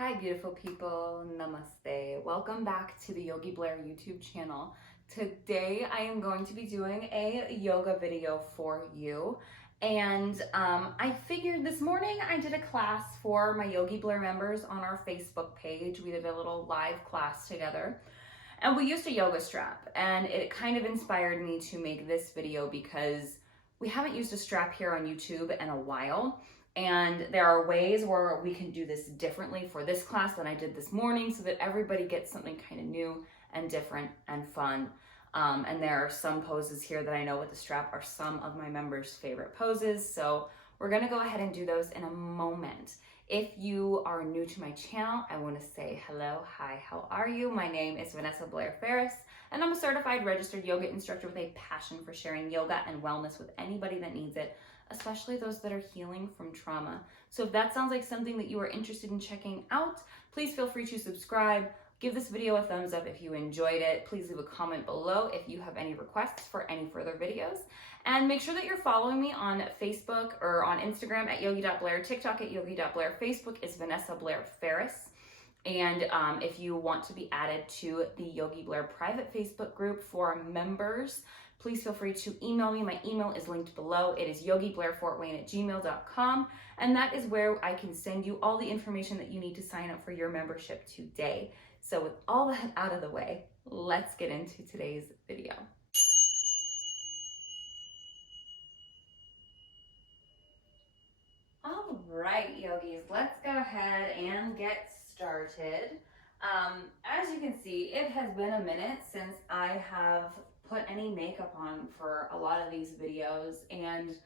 Hi beautiful people, namaste. Welcome back to the Yogi Blair YouTube channel. Today I am going to be doing a yoga video for you. And I figured this morning I did a class for my Yogi Blair members on our Facebook page. We did a little live class together. And we used a yoga strap, and it kind of inspired me to make this video because we haven't used a strap here on YouTube in a while. And there are ways where we can do this differently for this class than I did this morning so that everybody gets something kind of new and different and fun. And there are some poses here that I know with the strap are some of my members' favorite poses. So we're gonna go ahead and do those in a moment. If you are new to my channel, I want to say hello, hi, how are you? My name is Vanessa Blair Ferris, and I'm a certified registered yoga instructor with a passion for sharing yoga and wellness with anybody that needs it, especially those that are healing from trauma. So if that sounds like something that you are interested in checking out, please feel free to subscribe. Give this video a thumbs up if you enjoyed it. Please leave a comment below if you have any requests for any further videos. And make sure that you're following me on Facebook or on Instagram at yogi.blair, TikTok at yogi.blair, Facebook is Vanessa Blair Ferris. And if you want to be added to the Yogi Blair private Facebook group for members, please feel free to email me. My email is linked below. It is yogiblairfortwayne@gmail.com. And that is where I can send you all the information that you need to sign up for your membership today. So with all that out of the way, let's get into today's video. All right, yogis, let's go ahead and get started. As you can see, it has been a minute since I have put any makeup on for a lot of these videos, and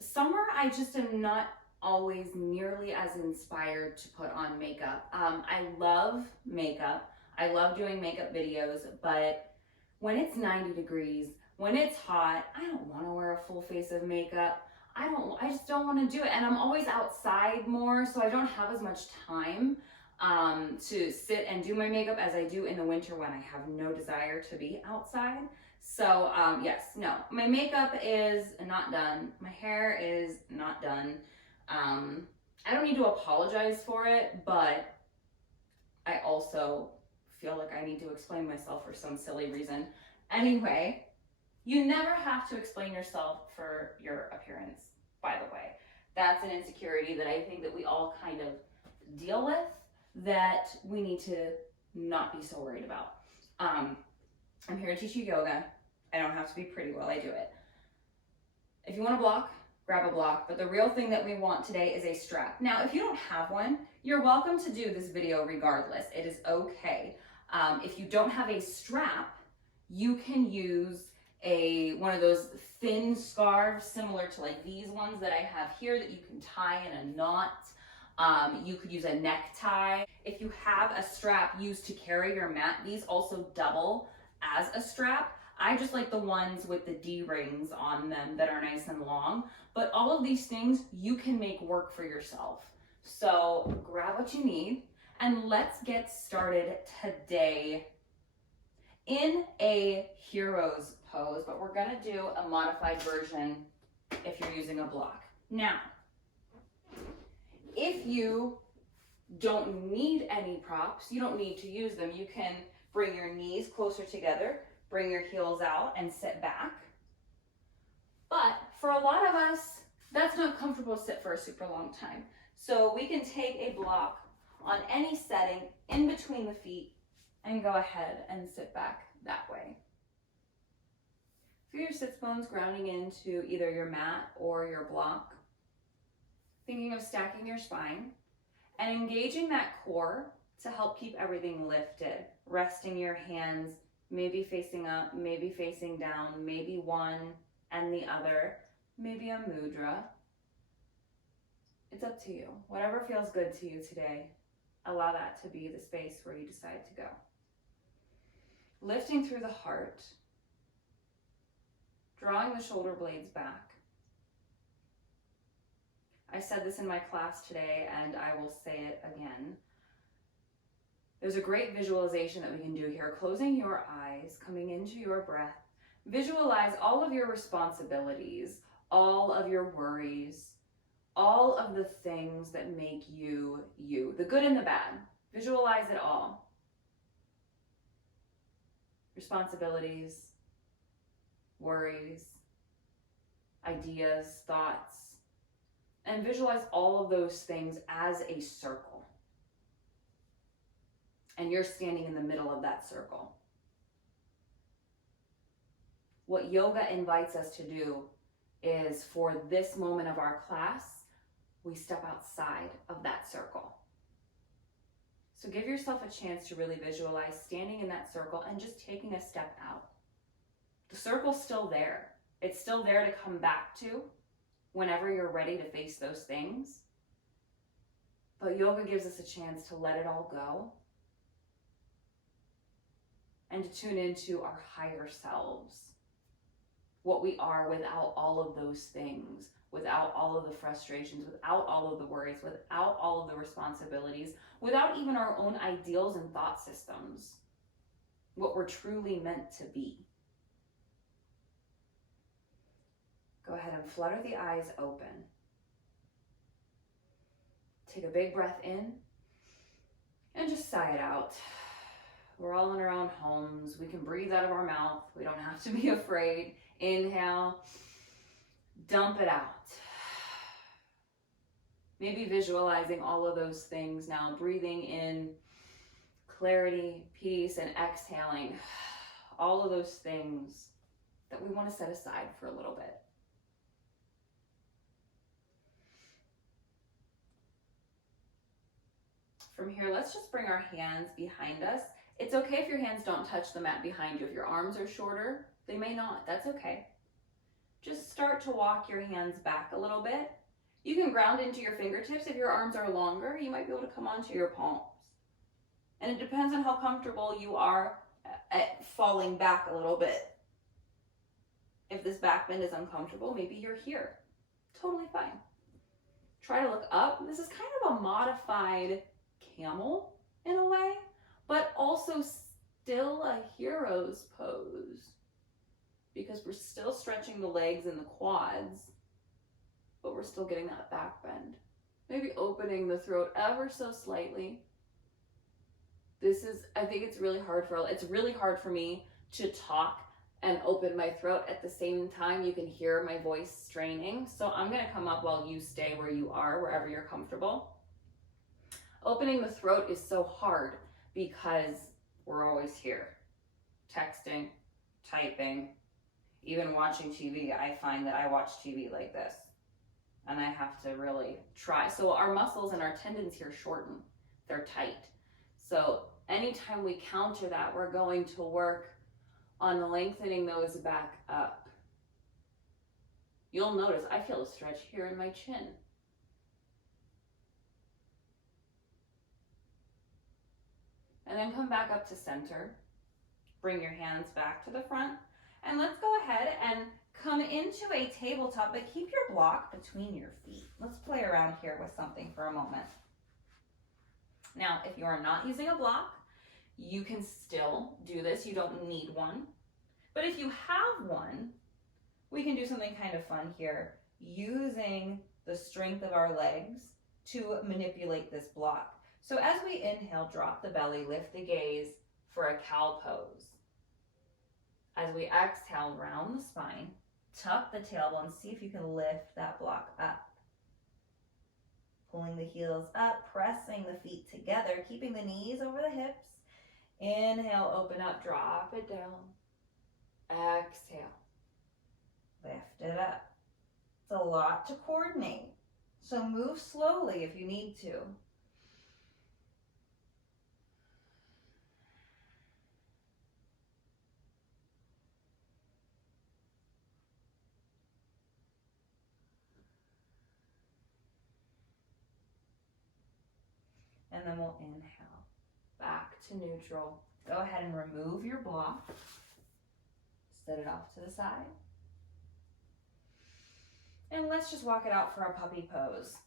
summer I just am not always nearly as inspired to put on makeup. I love makeup. I love doing makeup videos, but when it's 90 degrees, when it's hot, I don't want to wear a full face of makeup. I just don't want to do it. And I'm always outside more, so I don't have as much time to sit and do my makeup as I do in the winter when I have no desire to be outside. So yes, no, my makeup is not done. My hair is not done. I don't need to apologize for it, but I also feel like I need to explain myself for some silly reason. Anyway, you never have to explain yourself for your appearance, by the way. That's an insecurity that I think that we all kind of deal with that we need to not be so worried about. I'm here to teach you yoga. I don't have to be pretty while I do it. If you want a block, grab a block, but the real thing that we want today is a strap. Now, if you don't have one, you're welcome to do this video regardless. It is okay. If you don't have a strap, you can use one of those thin scarves similar to like these ones that I have here that you can tie in a knot. You could use a necktie. If you have a strap used to carry your mat, these also double as a strap. I just like the ones with the D-rings on them that are nice and long, but all of these things you can make work for yourself. So grab what you need and let's get started today in a hero's pose, but we're gonna do a modified version if you're using a block. Now, if you don't need any props, you don't need to use them, you can bring your knees closer together, bring your heels out and sit back. But for a lot of us, that's not comfortable to sit for a super long time. So we can take a block on any setting in between the feet and go ahead and sit back that way. Feel your sits bones grounding into either your mat or your block. Thinking of stacking your spine and engaging that core to help keep everything lifted. Resting your hands, maybe facing up, maybe facing down, maybe one and the other, maybe a mudra. It's up to you. Whatever feels good to you today, allow that to be the space where you decide to go. Lifting through the heart, drawing the shoulder blades back. I said this in my class today and I will say it again. There's a great visualization that we can do here. Closing your eyes, coming into your breath. Visualize all of your responsibilities, all of your worries, all of the things that make you you, the good and the bad. Visualize it all. Responsibilities, worries, ideas, thoughts, and visualize all of those things as a circle. And you're standing in the middle of that circle. What yoga invites us to do is, for this moment of our class, we step outside of that circle. So give yourself a chance to really visualize standing in that circle and just taking a step out. The circle's still there. It's still there to come back to whenever you're ready to face those things. But yoga gives us a chance to let it all go and to tune into our higher selves, what we are without all of those things, without all of the frustrations, without all of the worries, without all of the responsibilities, without even our own ideals and thought systems, what we're truly meant to be. Go ahead and flutter the eyes open. Take a big breath in and just sigh it out. We're all in our own homes. We can breathe out of our mouth. We don't have to be afraid. Inhale, dump it out. Maybe visualizing all of those things now, breathing in clarity, peace, and exhaling all of those things that we want to set aside for a little bit. From here, let's just bring our hands behind us. It's okay if your hands don't touch the mat behind you. If your arms are shorter, they may not. That's okay. Just start to walk your hands back a little bit. You can ground into your fingertips. If your arms are longer, you might be able to come onto your palms. And it depends on how comfortable you are at falling back a little bit. If this back bend is uncomfortable, maybe you're here. Totally fine. Try to look up. This is kind of a modified camel in a way, but also still a hero's pose, because we're still stretching the legs and the quads, but we're still getting that back bend. Maybe opening the throat ever so slightly. I think it's really hard for me to talk and open my throat at the same time. You can hear my voice straining. So I'm gonna come up while you stay where you are, wherever you're comfortable. Opening the throat is so hard because we're always here, texting, typing, even watching TV. I find that I watch TV like this and I have to really try. So our muscles and our tendons here shorten, they're tight. So anytime we counter that, we're going to work on lengthening those back up. You'll notice I feel a stretch here in my chin. And then come back up to center. Bring your hands back to the front. And let's go ahead and come into a tabletop, but keep your block between your feet. Let's play around here with something for a moment. Now, if you are not using a block, you can still do this. You don't need one. But if you have one, we can do something kind of fun here, using the strength of our legs to manipulate this block. So as we inhale, drop the belly, lift the gaze for a cow pose. As we exhale, round the spine, tuck the tailbone, see if you can lift that block up. Pulling the heels up, pressing the feet together, keeping the knees over the hips. Inhale, open up, drop it down. Exhale, lift it up. It's a lot to coordinate, so move slowly if you need to. And then we'll inhale, back to neutral. Go ahead and remove your block. Set it off to the side. And let's just walk it out for a puppy pose.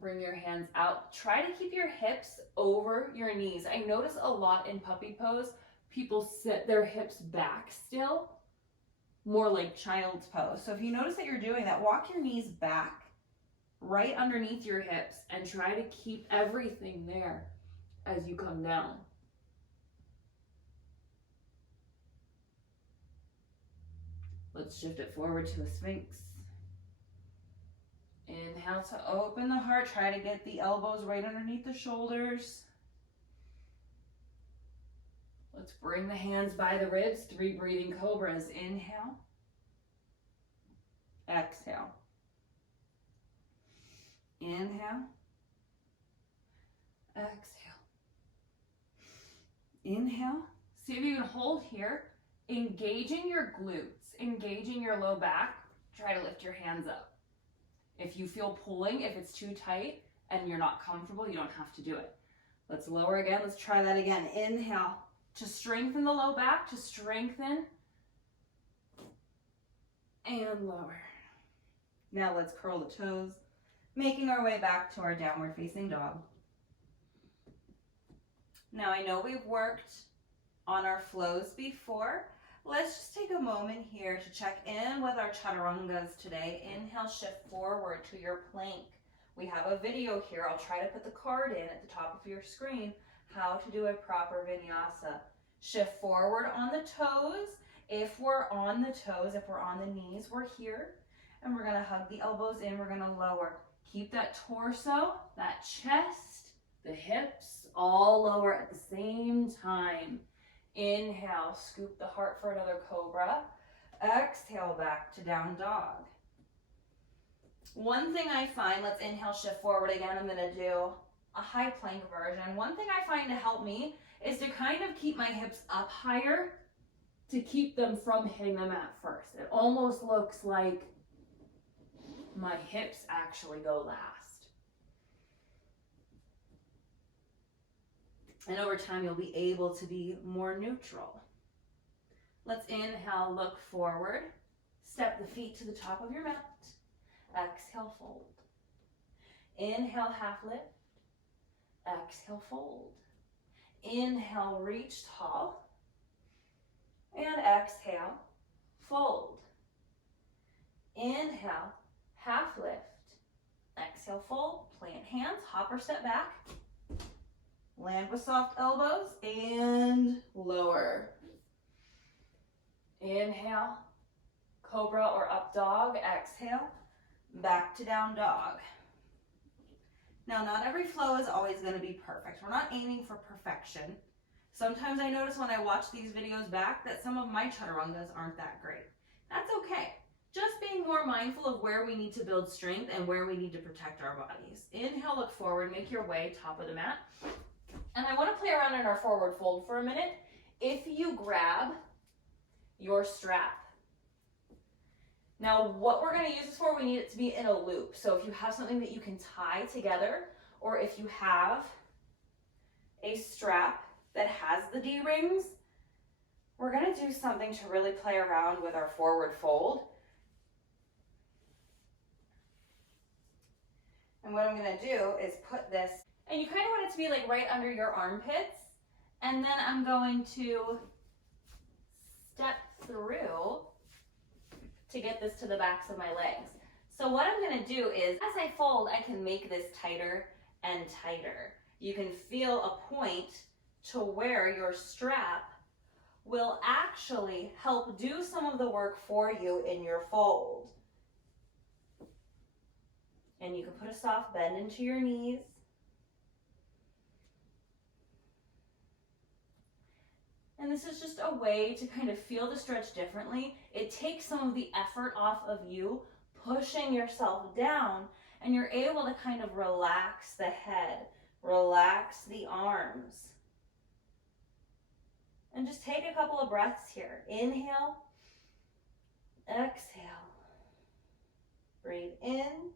Bring your hands out. Try to keep your hips over your knees. I notice a lot in puppy pose, people sit their hips back still, more like child's pose. So if you notice that you're doing that, walk your knees back right underneath your hips and try to keep everything there as you come down. Let's shift it forward to a Sphinx. Inhale to open the heart. Try to get the elbows right underneath the shoulders. Let's bring the hands by the ribs. 3 breathing cobras. Inhale. Exhale. Inhale. Exhale. Inhale. See if you can hold here. Engaging your glutes, engaging your low back. Try to lift your hands up. If you feel pulling, if it's too tight and you're not comfortable, you don't have to do it. Let's lower again. Let's try that again. Inhale to strengthen the low back, to strengthen, and lower. Now let's curl the toes, making our way back to our downward facing dog. Now I know we've worked on our flows before. Let's just take a moment here to check in with our chaturangas today. Inhale, shift forward to your plank. We have a video here. I'll try to put the card in at the top of your screen, how to do a proper vinyasa. Shift forward on the toes. If we're on the toes, if we're on the knees, we're here. And we're gonna hug the elbows in, we're gonna lower. Keep that torso, that chest, the hips, all lower at the same time. Inhale, scoop the heart for another cobra. Exhale, back to down dog. One thing I find, let's inhale, shift forward again. I'm gonna do a high plank version. One thing I find to help me is to kind of keep my hips up higher to keep them from hitting the mat first. It almost looks like my hips actually go last. And over time, you'll be able to be more neutral. Let's inhale, look forward. Step the feet to the top of your mat. Exhale, fold. Inhale, half lift. Exhale, fold. Inhale, reach tall. And exhale, fold. Inhale, half lift. Exhale, fold. Plant hands, hop or step back. Land with soft elbows and lower. Inhale, cobra or up dog. Exhale, back to down dog. Now, not every flow is always going to be perfect. We're not aiming for perfection. Sometimes I notice when I watch these videos back that some of my chaturangas aren't that great. That's okay. Just being more mindful of where we need to build strength and where we need to protect our bodies. Inhale, look forward, make your way top of the mat. And I want to play around in our forward fold for a minute. If you grab your strap. Now, what we're going to use this for, we need it to be in a loop. So if you have something that you can tie together, or if you have a strap that has the D-rings, we're going to do something to really play around with our forward fold. And what I'm going to do is put this, and you kind of want it to be like right under your armpits. And then I'm going to step through to get this to the backs of my legs. So what I'm going to do is, as I fold, I can make this tighter and tighter. You can feel a point to where your strap will actually help do some of the work for you in your fold. And you can put a soft bend into your knees. And this is just a way to kind of feel the stretch differently. It takes some of the effort off of you pushing yourself down, and you're able to kind of relax the head, relax the arms. And just take a couple of breaths here. Inhale, exhale. Breathe in,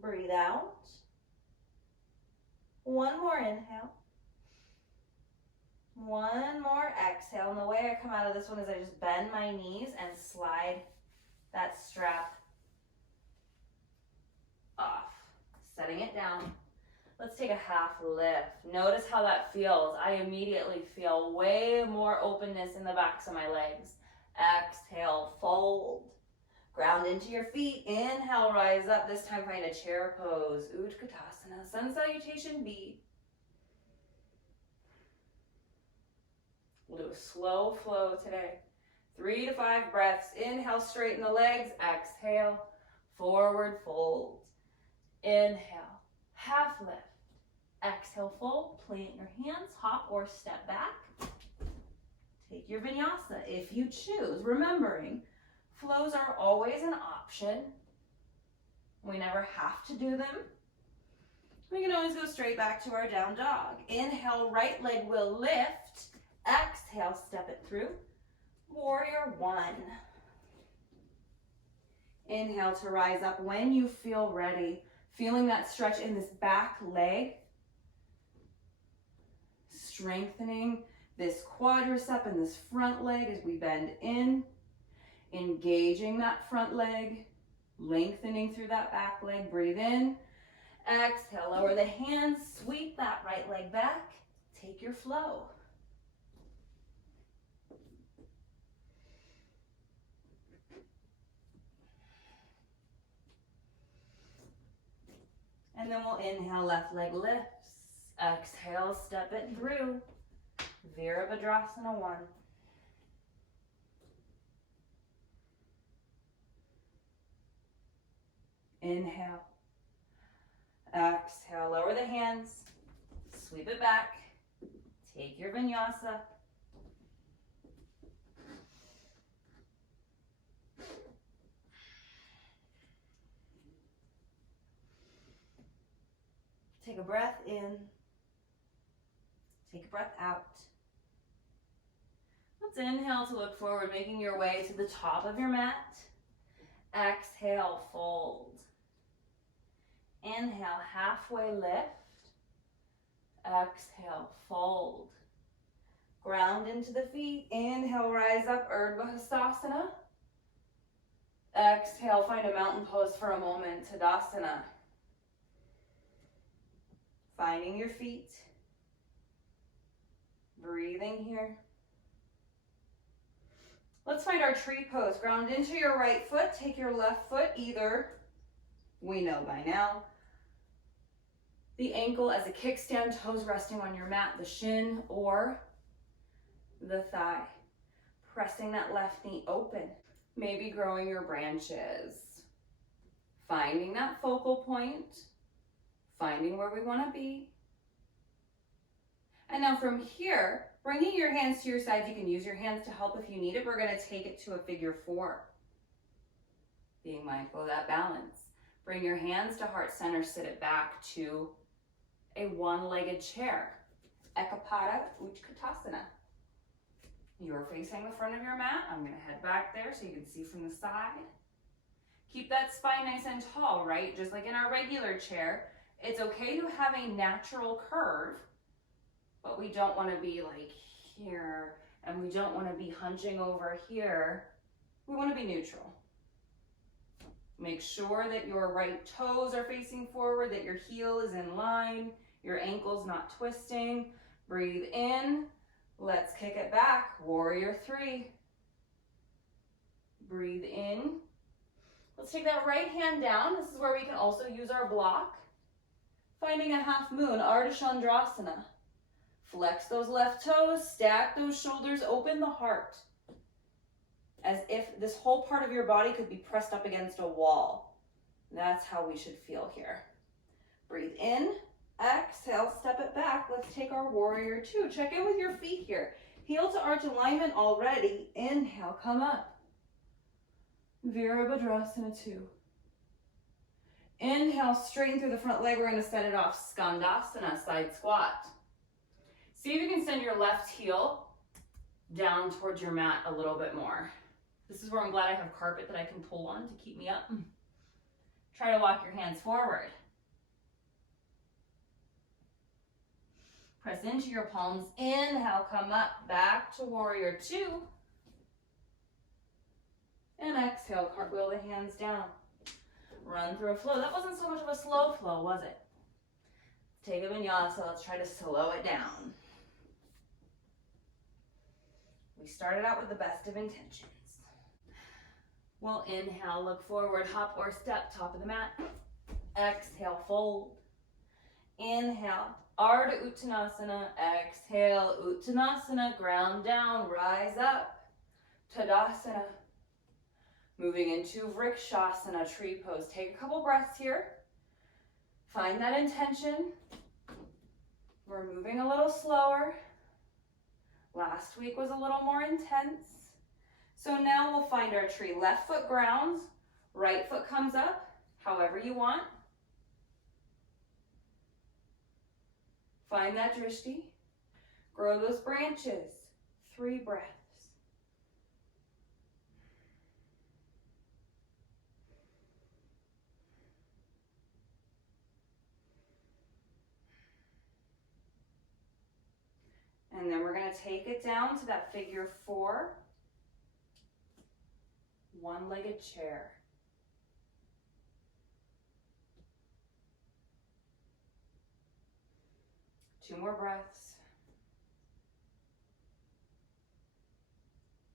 breathe out. One more inhale. One more exhale. And the way I come out of this one is I just bend my knees and slide that strap off, setting it down. Let's take a half lift. Notice how that feels. I immediately feel way more openness in the backs of my legs. Exhale, fold. Ground into your feet. Inhale, rise up. This time find a chair pose. Utkatasana, sun salutation B. We'll do a slow flow today. 3 to 5 breaths. Inhale, straighten the legs. Exhale, forward fold. Inhale, half lift. Exhale, fold. Plant your hands, hop or step back. Take your vinyasa if you choose. Remembering, flows are always an option. We never have to do them. We can always go straight back to our down dog. Inhale, right leg will lift. Exhale, step it through. Warrior one. Inhale to rise up when you feel ready. Feeling that stretch in this back leg. Strengthening this quadricep and this front leg as we bend in. Engaging that front leg. Lengthening through that back leg. Breathe in. Exhale, lower the hands. Sweep that right leg back. Take your flow. And then we'll inhale, left leg lifts. Exhale, step it through. Virabhadrasana 1. Inhale. Exhale, lower the hands. Sweep it back. Take your vinyasa. Take a breath in. Take a breath out. Let's inhale to look forward, making your way to the top of your mat. Exhale, fold. Inhale, halfway lift. Exhale, fold. Ground into the feet. Inhale, rise up, Urdhva Hastasana. Exhale, find a mountain pose for a moment, Tadasana. Finding your feet. Breathing here. Let's find our tree pose. Ground into your right foot. Take your left foot either, we know by now, the ankle as a kickstand, toes resting on your mat, the shin or the thigh. Pressing that left knee open. Maybe growing your branches. Finding that focal point. Finding where we want to be. And now from here, bringing your hands to your sides, you can use your hands to help if you need it. We're going to take it to a figure 4. Being mindful of that balance. Bring your hands to heart center, sit it back to a one-legged chair. Ekapada Utkatasana. You're facing the front of your mat. I'm going to head back there so you can see from the side. Keep that spine nice and tall, right? Just like in our regular chair. It's okay to have a natural curve, but we don't want to be like here, and we don't want to be hunching over here. We want to be neutral. Make sure that your right toes are facing forward, that your heel is in line, your ankle's not twisting. Breathe in. Let's kick it back. Warrior 3. Breathe in. Let's take that right hand down. This is where we can also use our block. Finding a half moon, Ardha Chandrasana. Flex those left toes, stack those shoulders, open the heart. As if this whole part of your body could be pressed up against a wall. That's how we should feel here. Breathe in, exhale, step it back. Let's take our warrior 2. Check in with your feet here. Heel to arch alignment already. Inhale, come up. Virabhadrasana 2. Inhale, straighten through the front leg. We're going to set it off. Skandasana, side squat. See if you can send your left heel down towards your mat a little bit more. This is where I'm glad I have carpet that I can pull on to keep me up. Try to walk your hands forward. Press into your palms. Inhale, come up, back to warrior 2. And exhale, cartwheel the hands down. Run through a flow. That wasn't so much of a slow flow, was it? Take a vinyasa. Let's try to slow it down. We started out with the best of intentions. We'll inhale, look forward, hop or step, top of the mat. Exhale, fold. Inhale, Ardha Uttanasana. Exhale, Uttanasana. Ground down, rise up. Tadasana. Moving into Vrikshasana, tree pose. Take a couple breaths here. Find that intention. We're moving a little slower. Last week was a little more intense. So now we'll find our tree. Left foot grounds, right foot comes up, however you want. Find that drishti. Grow those branches. 3 breaths. And then we're going to take it down to that figure 4. One-legged chair. Two more breaths.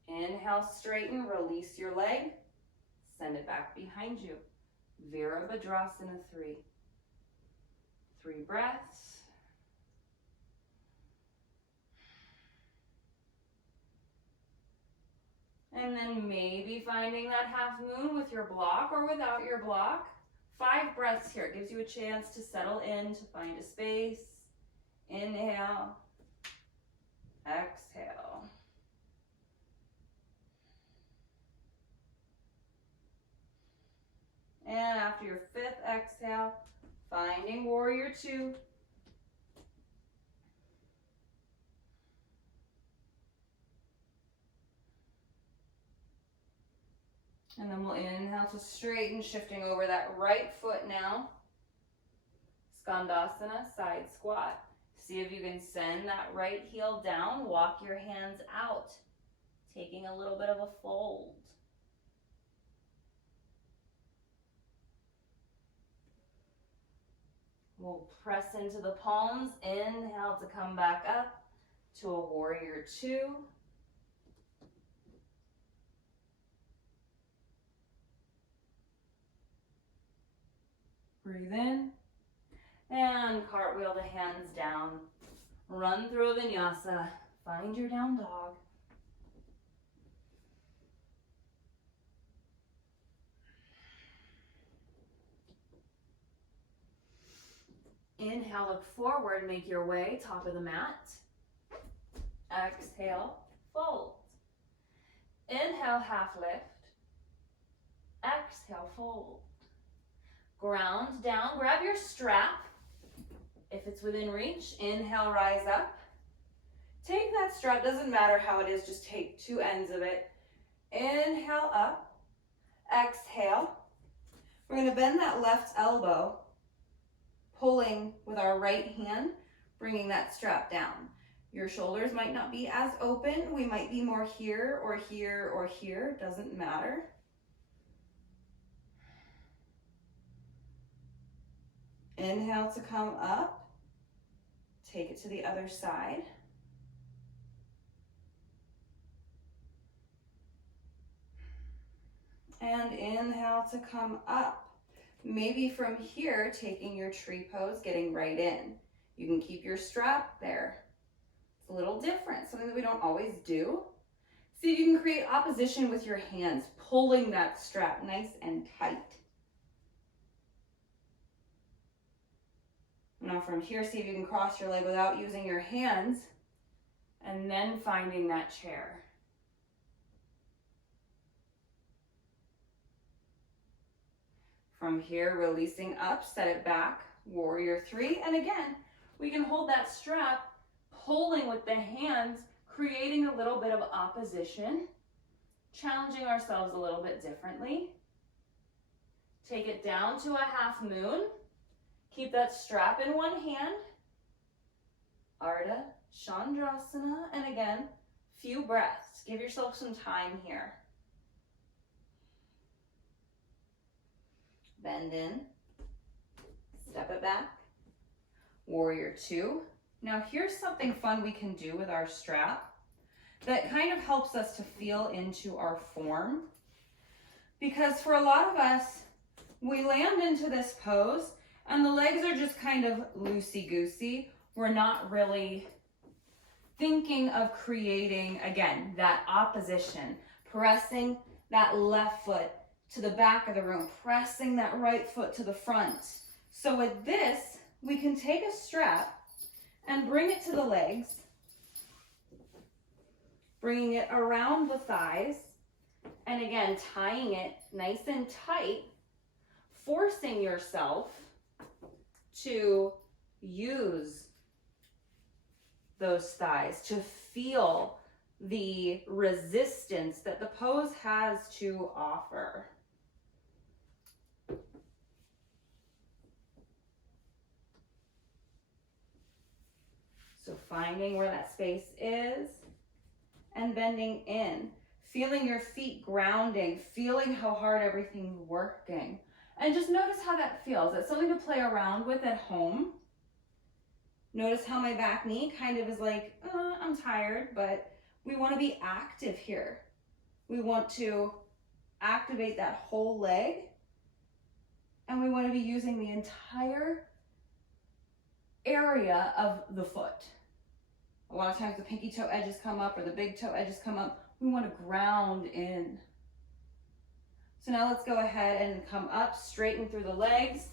Inhale, straighten, release your leg. Send it back behind you. Virabhadrasana 3. 3 breaths. And then maybe finding that half moon with your block or without your block. 5 breaths here. It gives you a chance to settle in, to find a space. Inhale. Exhale. And after your 5th exhale, finding warrior 2. And then we'll inhale to straighten, shifting over that right foot now. Skandasana, side squat. See if you can send that right heel down. Walk your hands out, taking a little bit of a fold. We'll press into the palms. Inhale to come back up to a warrior 2. Breathe in and cartwheel the hands down. Run through a vinyasa. Find your down dog. Inhale, look forward, make your way, top of the mat. Exhale, fold. Inhale, half lift. Exhale, fold. Ground down, grab your strap. If it's within reach, inhale, rise up. Take that strap, doesn't matter how it is, just take 2 ends of it. Inhale up, exhale. We're gonna bend that left elbow, pulling with our right hand, bringing that strap down. Your shoulders might not be as open. We might be more here or here or here, doesn't matter. Inhale to come up. Take it to the other side. And inhale to come up. Maybe from here, taking your tree pose, getting right in. You can keep your strap there. It's a little different, something that we don't always do. See if you can create opposition with your hands, pulling that strap nice and tight. Now from here, see if you can cross your leg without using your hands, and then finding that chair. From here, releasing up, set it back, warrior 3. And again, we can hold that strap, pulling with the hands, creating a little bit of opposition, challenging ourselves a little bit differently. Take it down to a half moon. Keep that strap in one hand. Ardha Chandrasana. And again, few breaths. Give yourself some time here. Bend in. Step it back. Warrior 2. Now here's something fun we can do with our strap that kind of helps us to feel into our form. Because for a lot of us, we land into this pose and the legs are just kind of loosey-goosey. We're not really thinking of creating, again, that opposition, pressing that left foot to the back of the room, pressing that right foot to the front. So with this, we can take a strap and bring it to the legs, bringing it around the thighs, and again, tying it nice and tight, forcing yourself to use those thighs, to feel the resistance that the pose has to offer. So finding where that space is and bending in, feeling your feet grounding, feeling how hard everything's working. And just notice how that feels. It's something to play around with at home. Notice how my back knee kind of is like, I'm tired, but we want to be active here. We want to activate that whole leg, and we want to be using the entire area of the foot. A lot of times the pinky toe edges come up or the big toe edges come up. We want to ground in. So now let's go ahead and come up, straighten through the legs,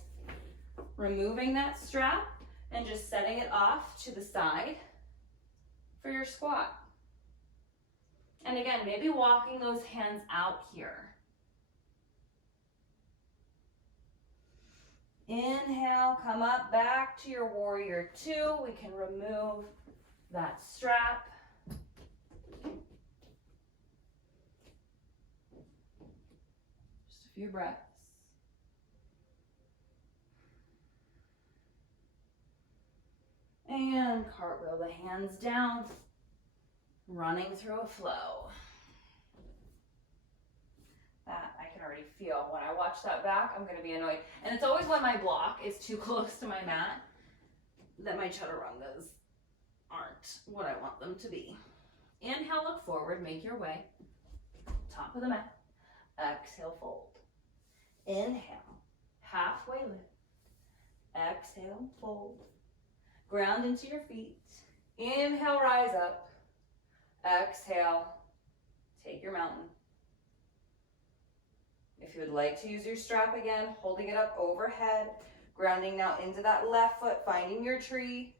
removing that strap and just setting it off to the side for your squat. And again, maybe walking those hands out here. Inhale, come up back to your warrior two. We can remove that strap. Just a few breaths. And cartwheel the hands down, running through a flow. That I can already feel. When I watch that back, I'm going to be annoyed. And it's always when my block is too close to my mat that my chaturangas aren't what I want them to be. Inhale, look forward, make your way. Top of the mat. Exhale, fold. Inhale, halfway lift. Exhale, fold. Ground into your feet. Inhale, rise up. Exhale, take your mountain. If you would like to use your strap again, holding it up overhead, grounding now into that left foot, finding your tree.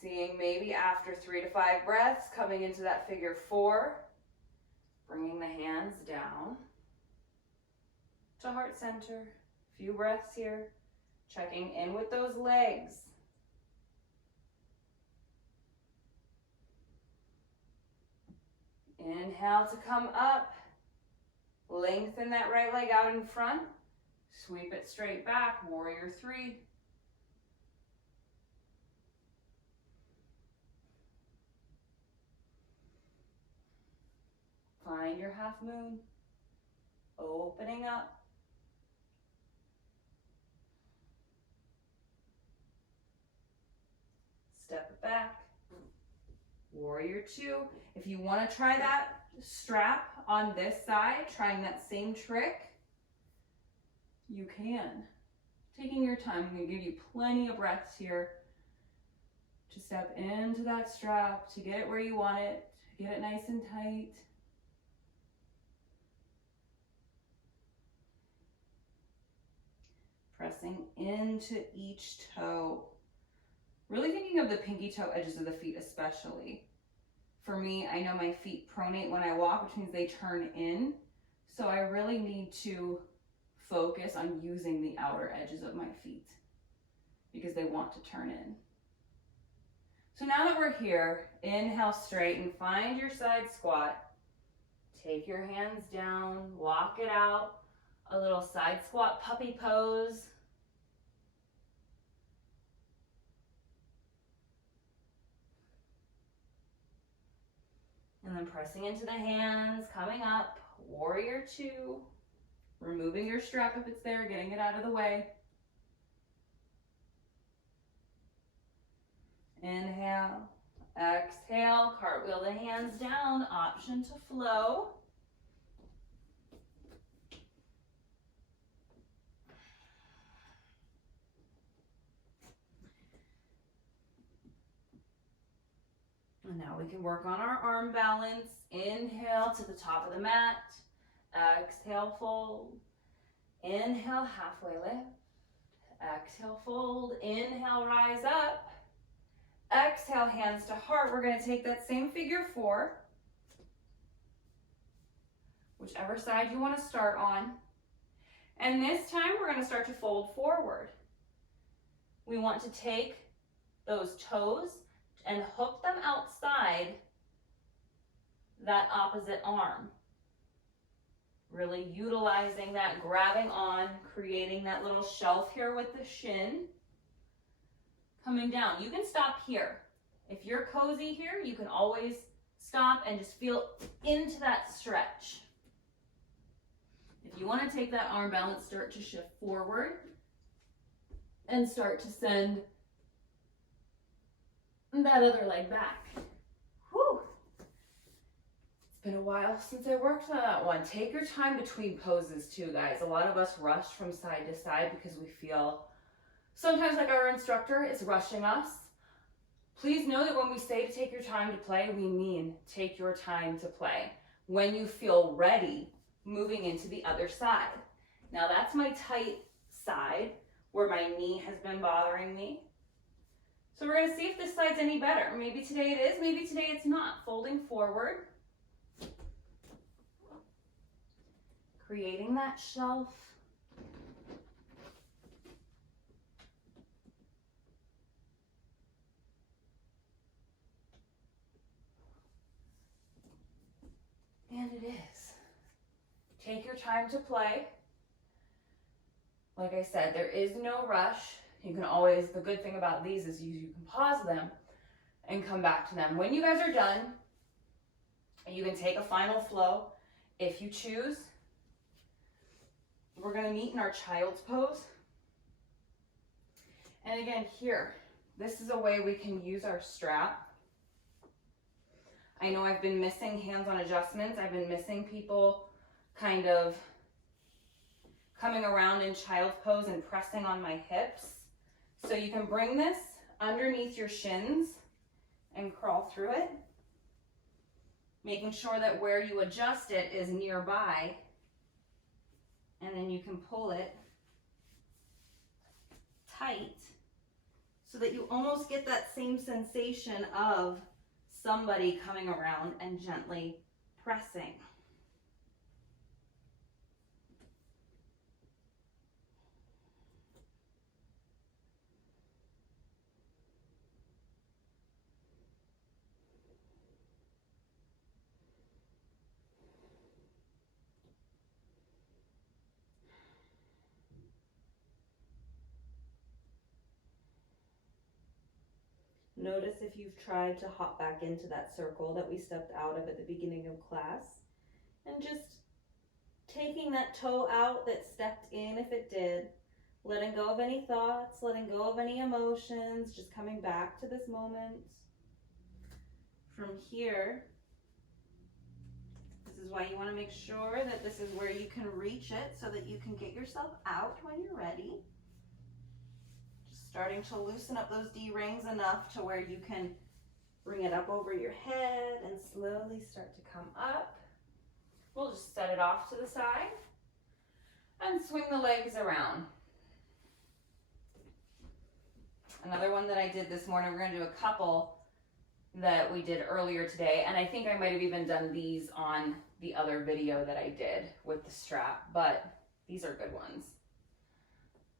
Seeing maybe after 3 to 5 breaths, coming into that figure four, bringing the hands down to heart center. Few breaths here, checking in with those legs. Inhale to come up, lengthen that right leg out in front, sweep it straight back, warrior three. Find your half moon, opening up. Step it back. Warrior two. If you want to try that strap on this side, trying that same trick, you can. Taking your time, I'm going to give you plenty of breaths here to step into that strap, to get it where you want it, to get it nice and tight. Pressing into each toe. Really thinking of the pinky toe edges of the feet especially. For me, I know my feet pronate when I walk, which means they turn in. So I really need to focus on using the outer edges of my feet because they want to turn in. So now that we're here, inhale, straighten, find your side squat. Take your hands down, walk it out. A little side squat puppy pose. And then pressing into the hands, coming up, warrior two, removing your strap if it's there, getting it out of the way. Inhale, Exhale, cartwheel the hands down, option to flow. And now we can work on our arm balance. Inhale to the top of the mat. Exhale, fold. Inhale, halfway lift. Exhale, fold. Inhale, rise up. Exhale, hands to heart. We're going to take that same figure four, whichever side you want to start on. And this time we're going to start to fold forward. We want to take those toes and hook them outside that opposite arm. Really utilizing that, grabbing on, creating that little shelf here with the shin. Coming down. You can stop here. If you're cozy here, you can always stop and just feel into that stretch. If you want to take that arm balance, start to shift forward and start to send that other leg back. Whew. It's been a while since I worked on that one. Take your time between poses too, guys. A lot of us rush from side to side because we feel sometimes like our instructor is rushing us. Please know that when we say to take your time to play, we mean take your time to play. When you feel ready, moving into the other side. Now that's my tight side where my knee has been bothering me. So we're going to see if this side's any better. Maybe today it is, maybe today it's not. Folding forward. Creating that shelf. And it is. Take your time to play. Like I said, there is no rush. You can always, the good thing about these is you can pause them and come back to them. When you guys are done, you can take a final flow. If you choose, we're going to meet in our child's pose. And again, here, this is a way we can use our strap. I know I've been missing hands-on adjustments. I've been missing people kind of coming around in child's pose and pressing on my hips. So you can bring this underneath your shins and crawl through it, making sure that where you adjust it is nearby, and then you can pull it tight so that you almost get that same sensation of somebody coming around and gently pressing. Notice if you've tried to hop back into that circle that we stepped out of at the beginning of class, and just taking that toe out that stepped in if it did, letting go of any thoughts, letting go of any emotions, just coming back to this moment. From here, this is why you want to make sure that this is where you can reach it so that you can get yourself out when you're ready. Starting to loosen up those D-rings enough to where you can bring it up over your head and slowly start to come up. We'll just set it off to the side and swing the legs around. Another one that I did this morning, we're going to do a couple that we did earlier today, and I think I might have even done these on the other video that I did with the strap, but these are good ones.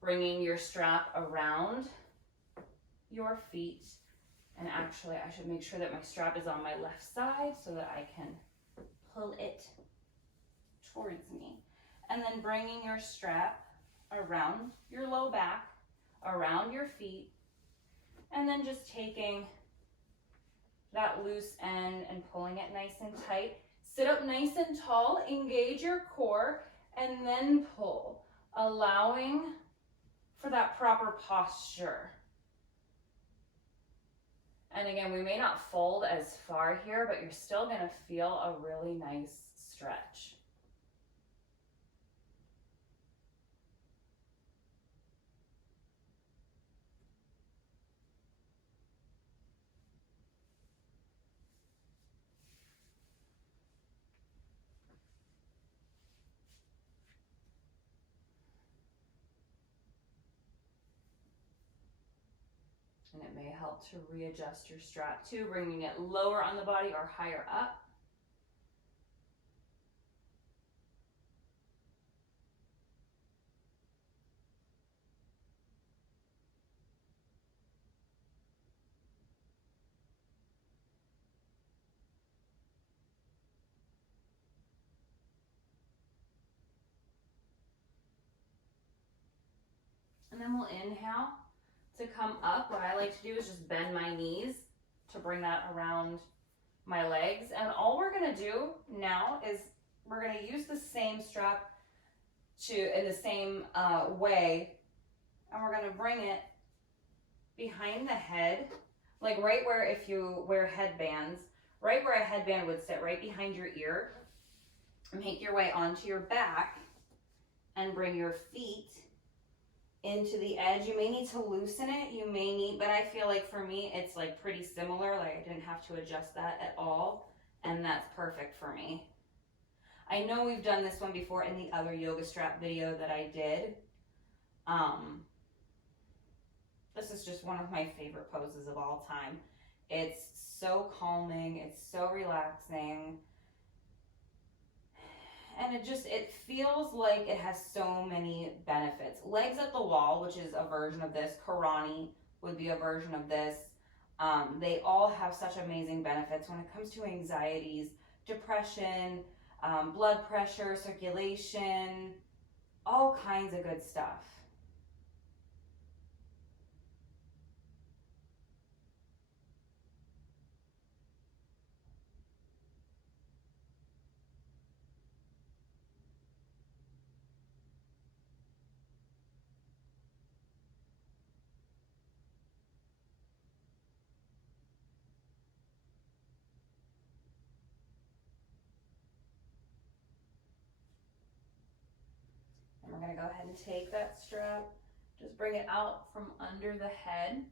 Bringing your strap around your feet, and actually I should make sure that my strap is on my left side so that I can pull it towards me. And then bringing your strap around your low back, around your feet, and then just taking that loose end and pulling it nice and tight. Sit up nice and tall, engage your core, and then pull, allowing for that proper posture. And again, we may not fold as far here, but you're still gonna feel a really nice stretch. And it may help to readjust your strap too, bringing it lower on the body or higher up. And then we'll inhale to come up. What I like to do is just bend my knees to bring that around my legs. And all we're gonna do now is we're gonna use the same strap in the same way, and we're gonna bring it behind the head, like right where, if you wear headbands, right where a headband would sit, right behind your ear. Make your way onto your back and bring your feet into the edge. You may need to loosen it, but I feel like for me, it's like pretty similar. Like I didn't have to adjust that at all, and that's perfect for me. I know we've done this one before in the other yoga strap video that I did. This is just one of my favorite poses of all time. It's so calming, it's so relaxing. And it feels like it has so many benefits. Legs at the wall, which is a version of this. Karani would be a version of this. They all have such amazing benefits when it comes to anxieties, depression, blood pressure, circulation, all kinds of good stuff. We're going to go ahead and take that strap, just bring it out from under the head.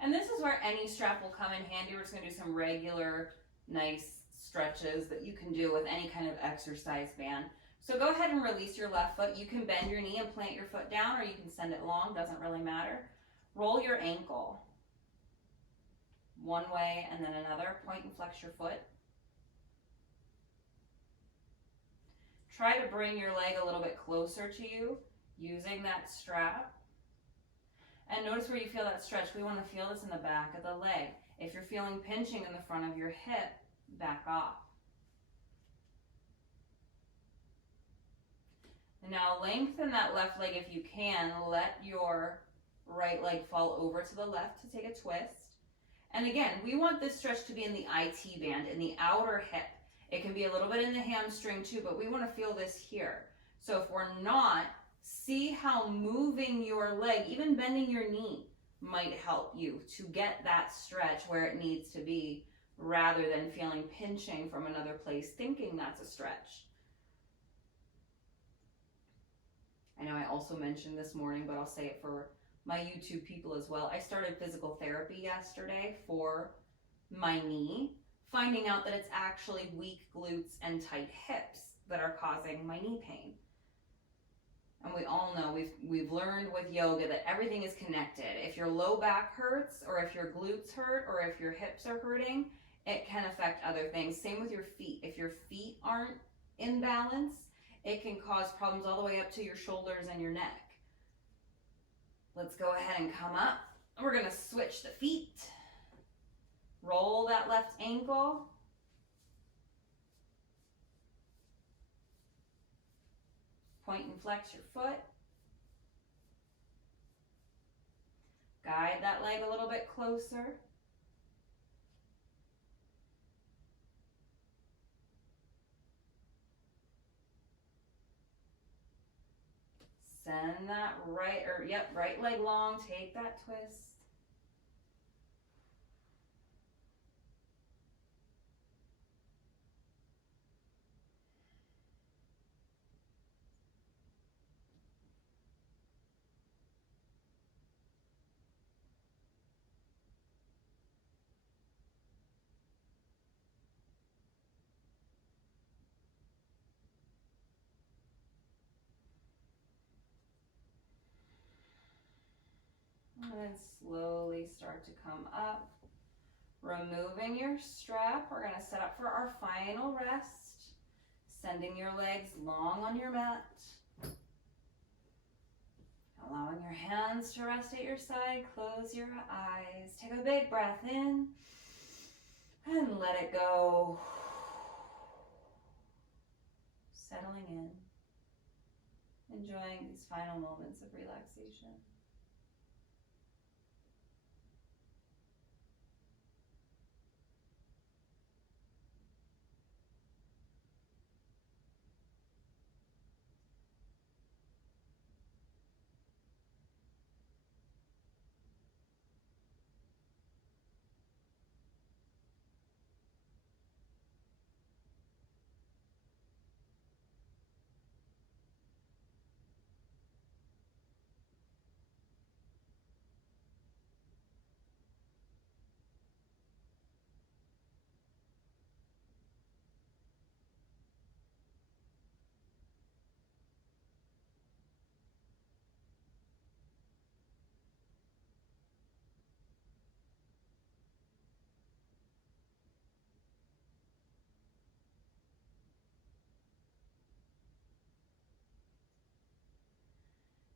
And this is where any strap will come in handy. We're just going to do some regular, nice stretches that you can do with any kind of exercise band. So go ahead and release your left foot. You can bend your knee and plant your foot down, or you can send it long, doesn't really matter. Roll your ankle one way and then another. Point and flex your foot. Try to bring your leg a little bit closer to you using that strap. And notice where you feel that stretch. We want to feel this in the back of the leg. If you're feeling pinching in the front of your hip, back off. And now lengthen that left leg if you can. Let your right leg fall over to the left to take a twist. And again, we want this stretch to be in the IT band, in the outer hip. It can be a little bit in the hamstring too, but we want to feel this here. So if we're not, see how moving your leg, even bending your knee, might help you to get that stretch where it needs to be, rather than feeling pinching from another place, thinking that's a stretch. I know I also mentioned this morning, but I'll say it for my YouTube people as well. I started physical therapy yesterday for my knee, finding out that it's actually weak glutes and tight hips that are causing my knee pain. And we all know, we've learned with yoga that everything is connected. If your low back hurts, or if your glutes hurt, or if your hips are hurting, it can affect other things. Same with your feet. If your feet aren't in balance, it can cause problems all the way up to your shoulders and your neck. Let's go ahead and come up. We're gonna switch the feet. Roll that left ankle. Point and flex your foot. Guide that leg a little bit closer. Send that right leg long, take that twist. and slowly start to come up. Removing your strap, we're going to set up for our final rest. Sending your legs long on your mat. Allowing your hands to rest at your side. Close your eyes. Take a big breath in and let it go. Settling in. Enjoying these final moments of relaxation.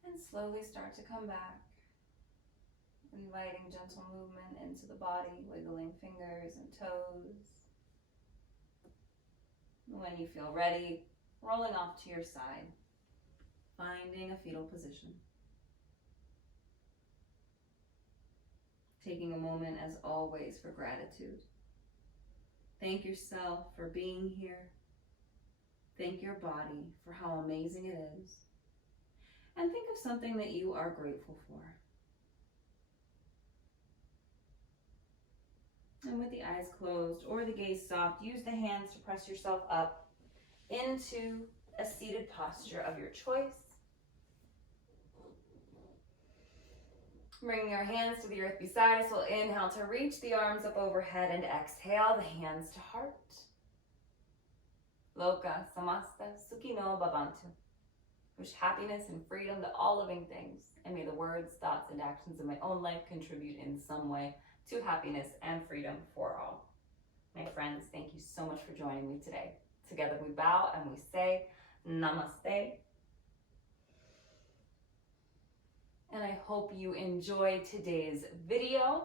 And slowly start to come back. Inviting gentle movement into the body, wiggling fingers and toes. When you feel ready, rolling off to your side, finding a fetal position. Taking a moment, as always, for gratitude. Thank yourself for being here. Thank your body for how amazing it is. And think of something that you are grateful for. And with the eyes closed or the gaze soft, use the hands to press yourself up into a seated posture of your choice. Bring your hands to the earth beside us. We'll inhale to reach the arms up overhead and exhale the hands to heart. Loka samasta sukhino bhavantu. Wish happiness and freedom to all living things, and may the words, thoughts, and actions of my own life contribute in some way to happiness and freedom for all. My friends, thank you so much for joining me today. Together we bow and we say namaste. And I hope you enjoyed today's video.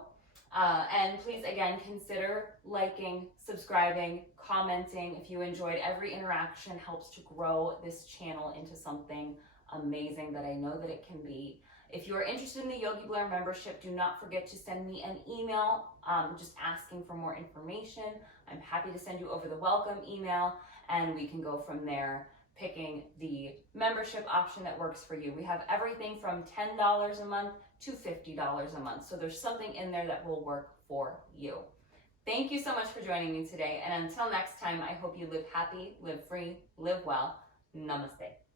And please, again, consider liking, subscribing, commenting. If you enjoyed, every interaction helps to grow this channel into something amazing that I know that it can be. If you are interested in the Yogi Blair membership, do not forget to send me an email just asking for more information. I'm happy to send you over the welcome email, and we can go from there, picking the membership option that works for you. We have everything from $10 a month to $50 a month. So there's something in there that will work for you. Thank you so much for joining me today. And until next time, I hope you live happy, live free, live well. Namaste.